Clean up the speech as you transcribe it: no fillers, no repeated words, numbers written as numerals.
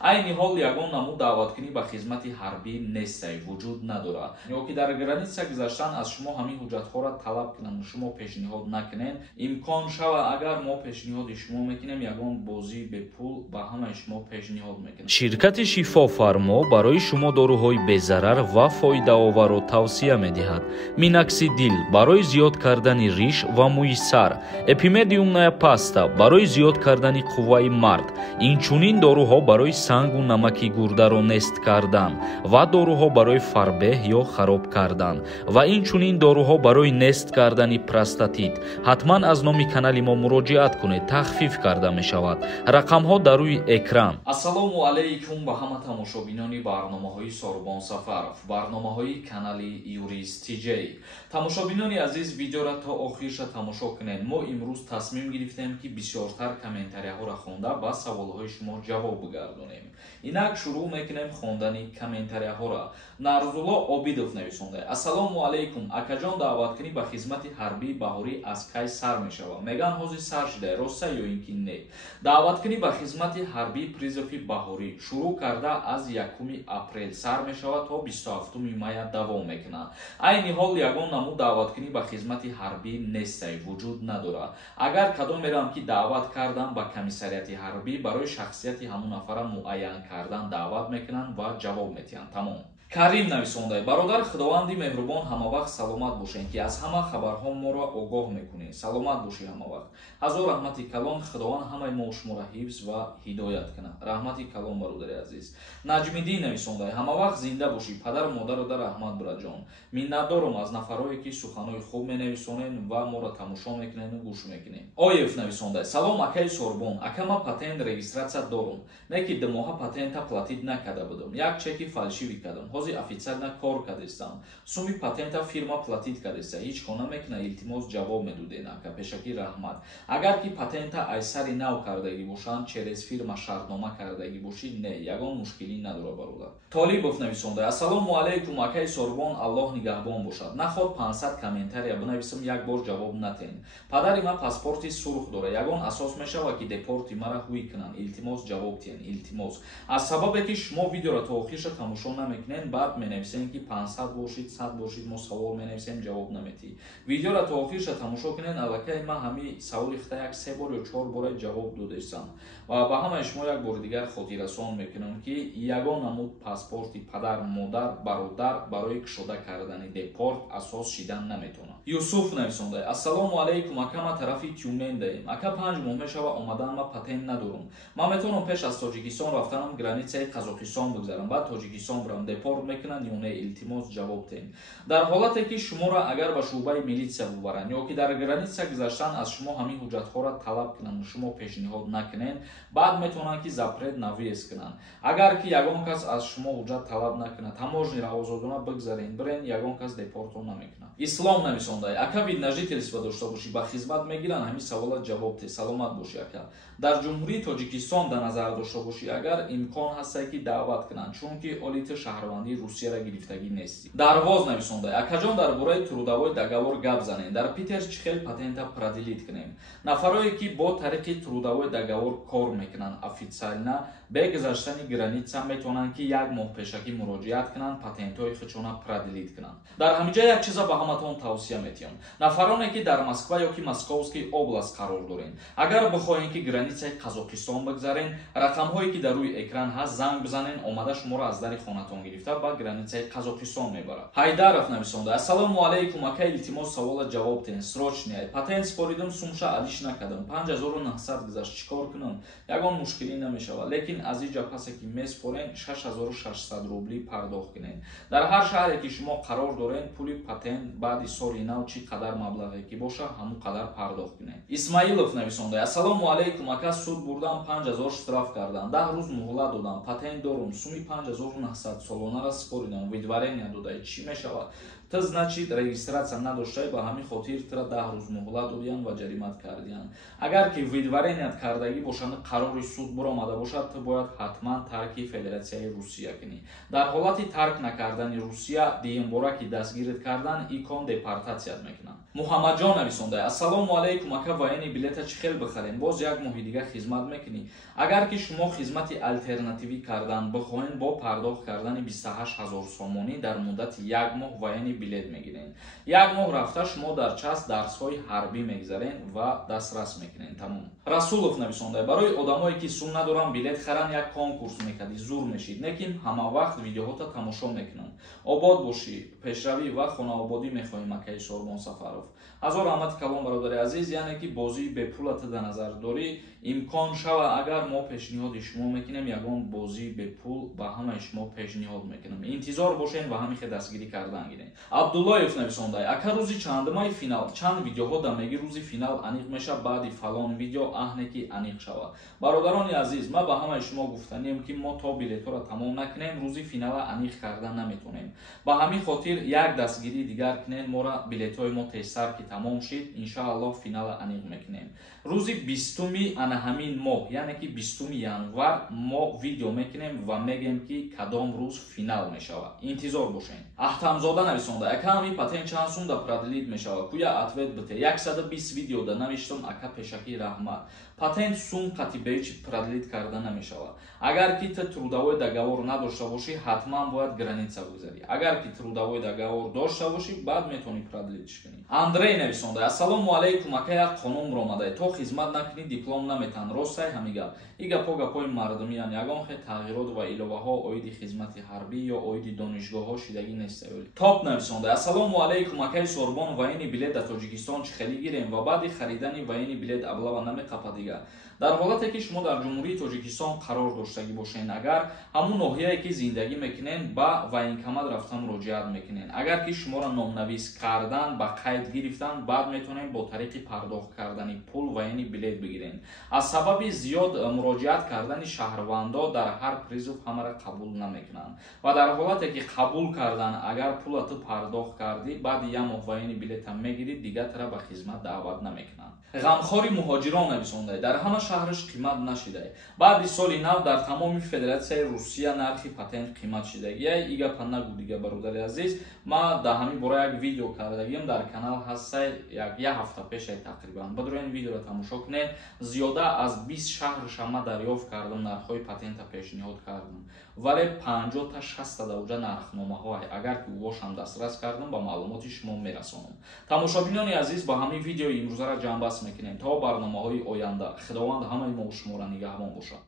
айни ҳол ягон намуд даъваткунӣ ба хизмати ҳарбӣ нестай вуҷуд надорад. ё ки дар граница гузаштан аз шумо ҳамин ҳуҷҷатҳоро талаб кунанд, шумо пешниҳод накунед, имкон шава агар мо пешниҳоди шумо мекунем ягон бозии бепул ба ҳамаи шумо пешниҳод мекунем. ширкати шифофармо барои шумо дорӯҳои безарар ва фоидаоверро тавсия медиҳад. миноксидил барои зиёд кардани риш ва мӯи сар, эпимедиумная паста барои зиёд кардани қувваи мард, инчунин дорӯҳо барои сангу намаки гурдаро нест кардан ва дорӯҳо барои фарбеҳ ё хароб кардан ва инчунин дорӯҳо барои нест кардани простатит. ҳатман аз номи канали мо муроҷиат кунед, тахфиф карда мешавад. рақамҳо дар рӯи экран. ассалому алайкум ба ҳама тамошобинони барномаҳои Сорбон Сафаров, барномаҳои канали Юрист Тиҷей. тамошобинони азиз, видеоро то охирша тамошо кунед. мо имрӯз тасмим гирифтем ки бисёртар комментарияҳоро хонда ба саволҳои шумо ҷавоб бигардонем. инак шурӯъ мекунем хондани комментарияҳоро. Нарзулло Обидов нависонда: ассалому алайкум, акаҷон даъваткунӣ ба хизмати ҳарбии баҳорӣ аз кай сар мешавад? Меган ҳозир сар шуда роста ё ин ки не? даъваткунӣ ба хизмати ҳарбии призови баҳорӣ шурӯъ карда аз 1 апрел сар мешавад то 27 мая давом мекунад. айни ҳол ягон намуд даъваткунӣ ба хизмати ҳарбӣ нестай вуҷуд надорад. агар кадомеам ки даъват кардан ба комиссарияти ҳарбӣ барои шахсияти ҳамон нафара муайян кардан даъват мекунанд ва ҷавоб метиҳанд. тамом. Карим нависонда: бародар худованди меҳрубон, ҳамавақт саломат бошед ки аз ҳама хабарҳо моро огоҳ мекунед. саломат бошӣ ҳамавақт. ҳазор раҳмати калон. худованд ҳамаи мо шуморо ҳифз ва ҳидоят кунад. раҳмати калон бародари азиз. наҷмиддин нависонда: ҳамавақт зинда бошӣ падару модару раҳмат братҷон. миннатдорам аз нафарое ки суханои хуб менависонед ва моро тамошо мекунед ва гӯш мекунед. оев нависонда: салом акаи Сорбон, акама патент регистратсия дорум, не ки димоҳа патента платид накарда будам, як чеки фалшивӣ кардам. ҳозир официально кор кардистам. суми патента фирма платид кардиста. ҳеҷ кона мекуна илтимос ҷавоб медудед ака. пешакӣ раҳмат. агар ки патента айсари нав кардагӣ бошанд, через фирма шартнома кардагӣ бошид, не, ягон мушкилӣ надорад бародар. Толибов нависонда: ассалому алайкум акаи Сорбон, аллоҳ нигаҳбон бошад. наход 500 комментария бинависам, як бор ҷавоб натен. падари ман паспорти сурх дорад. ягон асос мешавад ки депорти мара ҳуй кунанд. илтимос ҷавоб тиҳед. илтимос. аз сабабе ки шумо видеоро то охирша тамошо намекунед, баъд менависем ки 500 бошид, 100 бошид, мо савол менависем, ҷавоб наметӣ. видеоро то охирша тамошо кунед. аллакай ман ҳами саволи хита як 3 бор ё 4 бора ҷавоб додастам ва ба ҳамаи шумо як бори дигар хотиррасон мекунам ки ягон намуд паспорти падар, модар, бародар барои кушода кардани депорт асос шидан наметавонад. юсуф нависонда: ассалому алайкум, ака ма тарафи Тюмен даем. ака 5 моҳ мешава омадан, ма патент надорам. ман метавонам пеш аз Тоҷикистон рафтанам границаи Қазоқистон бигзарам, баъд Тоҷикистон бурам, депорт мекунанд ё не? илтимос ҷавоб тен. дар ҳолате ки шуморо агар ба шуъбаи милитсия бубаранд ё ки дар граница гузаштан аз шумо ҳамин ҳуҷҷатҳоро талаб кунанд, шумо пешниҳод накунед, баъд метавонанд ки запрет навиз кунанд. агар ки ягон кас аз шумо ҳуҷҷат талаб накунад, таможнира озодона бигзарен, бирен, ягон кас депортро намекунад. ислом нависонда: ака вид на жительство дошта бошӣ, ба хизмат мегиранд, ҳамин саволат ҷавоб те. саломат бошӣ ака. дар ҷумҳурии Тоҷикистон дар назар дошта бошӣ, агар имкон ҳастае ки даъват кунанд, чунки олити шаҳрвандии Русияро гирифтагӣ нести. дарвоз нависонда: акаҷон дар бораи трудовой договор гап занем. дар Питер чӣ хел патента продлит кунем? нафарое ки бо тариқи трудовой договор кор мекунанд официально бе гузаштани граница метавонанд ки 1 моҳ пешакӣ муроҷиат кунанд, патентҳои худшона продлит кунанд. дар ҳаминҷа як чиза ба ҳаматон тавсия метиҳам. нафароне ки дар Москва ё ки Московский област қарор дорен, агар бихоҳем ки границаи Қазоқистон бигзарен, рақамҳое ки дар рӯи экран ҳаст занг бизанен, омада шуморо аз дари хонатон гирифта ба границаи Қазоқистон мебарад. ҳайдаров нависонда: ассалому алайкум ака, илтимос савола ҷавоб тен. срочния патент споридам, сумша алиш накардам, 5900 гузашт, чикор кунам? ягон мушкилӣ намешавад, лекин аз инҷа пасе ки меспорен 6600 рубли пардохт кунед. дар ҳар шаҳре ки шумо қарор дорен, пули патент баъди соли нав чӣ қадар маблағе ки боша, ҳамон қадар пардохт кунед. исмаилов нависонда: ассалому алайкум ака, суд бурдам, 5000 штраф кардам, 10 рӯз муҳлат додам, патент дорум, суми 5900 солонара споридам, видварения додаи чӣ мешавад? то значит регистрация надоштаи, ба ҳамин хотир тира 10 рӯз муҳлат додиянд ва ҷаримат кардиянд. агар ки видвареният кардагӣ бошад, қарори суд буромада бошад, то бояд ҳатман тарки Федератсияи Русия кунӣ. дар ҳолати тарк накардани Русия, диюмбора ки дастгирит кардан, икон депортатсият мекунанд. муҳаммадҷон нависонда: ассалому алайкум ака, ваени билета чӣ хел бихарем, боз як моҳи дига хизмат мекунӣ. агар ки шумо хизмати алтернативӣ кардан бихоҳед, бо пардохт кардани 28 000 сомонӣ дар муддати як моҳ ваени билет мегиред. як моҳ рафта шумо дар час дарсҳои ҳарбӣ мегзаред ва дастрас мекунед. Тамом. расулов нависонда: барои одамое ки сум надоранд билет харан, як конкурс мекарди, зур мешид, лекин ҳама вақт видеоҳота тамошо мекунанд. обод бошӣ, пешравӣ ва хонаободӣ мехоҳем акаи Сорбон Сафаров. ҳазор раҳмати калон бародари азиз, яъне ки бозии бепулата дар назар дорӣ, имкон шава агар мо пешниҳоди шумо мекунем, ягон бозии бепул ба ҳамаи шумо пешниҳод мекунем. интизор бошед ва ҳамихе дастгирӣ кардан гиред. абдуллоев нависонда: ака, рӯзи чандумаи финал, чанд видеоҳо да меги рӯзи финал аниқ меша, баъди фалон видео аҳне ки аниқ шава. бародарони азиз, ма ба ҳамаи шумо гуфтанем ки мо то билетҳоро тамом накунем, рӯзи финала аниқ кардан наметонем. ба ҳамин хотир як дастгирии дигар кунед, мора билетҳои мо тезтар ки тамом шид, иншааллоҳ финала аниқ мекунем. рӯзи 20-уми ана ҳамин моҳ, яъне ки 20-уми январ мо видео мекунем ва мегем ки кадом рӯз финал мешавад. интизор бошед. аҳтамзода нависонда: ака, ҳамин патент чанд сум да продлит мешавад? куя ответ бите. 120 видео да навиштам, ака, пешакӣ раҳмат. патент сум қатъибеичи продлит карда намешавад. агар ки ту трудовой договор надошта бошӣ, ҳатман бояд граница бигзарӣ. агар ки трудовой договор дошта бошӣ, баъд метавонӣ продлитиш кунӣ. андрей нависонда: ассалому алайкум ака, як қонун ромадай, то хизмат накунӣ диплом наметан. ростай ҳами гап? и гапҳо гапҳои мардумиянд. ягон хел тағйирот ва иловаҳо оиди хизмати ҳарбӣ ё оиди донишгоҳҳо шидагӣ нест. топ нависонда: ассалому алайкум акаи Сорбон, ваени билет дар Тоҷикистон чӣ хеле гирем ва баъди харидани ваени билет аблава намеқапад дига? дар ҳолате ки шумо дар ҷумҳурии Тоҷикистон қарор доштагӣ бошед, агар ҳамун ноҳияе ки зиндагӣ мекунед, ба военкомат рафта муроҷиат мекунед. агар ки шуморо номнавис кардан, ба қайд гирифтан, баъд метавонед бо тариқи пардохт кардани пул ваени билет бигиред. аз сабаби зиёд муроҷиат кардани шаҳрвандо дар ҳар призов ҳамаро қабул намекунанд ва дар ҳолате ки қабул кардан, агар пула ту пардохт кардӣ, баъди як моҳ ваени билета мегирӣ, дига тара ба хизмат даъват намекунанд. ғамхори муҳоҷирон нависонда: дар ҳама шаҳраш қимат нашидай. баъди соли нав дар тамоми федератсияи Русия нархи патент қимат шидагияй. и гапа нагӯ дига, бародари азиз. ма дар ҳамин бора як видео кардагим, дар канал ҳастай, як ҳафта пешай тақрибан. бадуроин видеоро тамошо кунед. зиёда аз 20 шаҳрша ма дарёфт кардам, нархҳои патента пешниҳод кардам, вале 50 та 60 дароҷа нархномаҳо, агар ки вошам дастрас кардам, ба маълумоти шумо мерасонам. тамошобинони азиз, ба ҳамин видеои имрӯзара ҷамъбаст мекунем то барномаҳои оянда. худованд ҳамаи мо шуморо нигаҳбон бошад.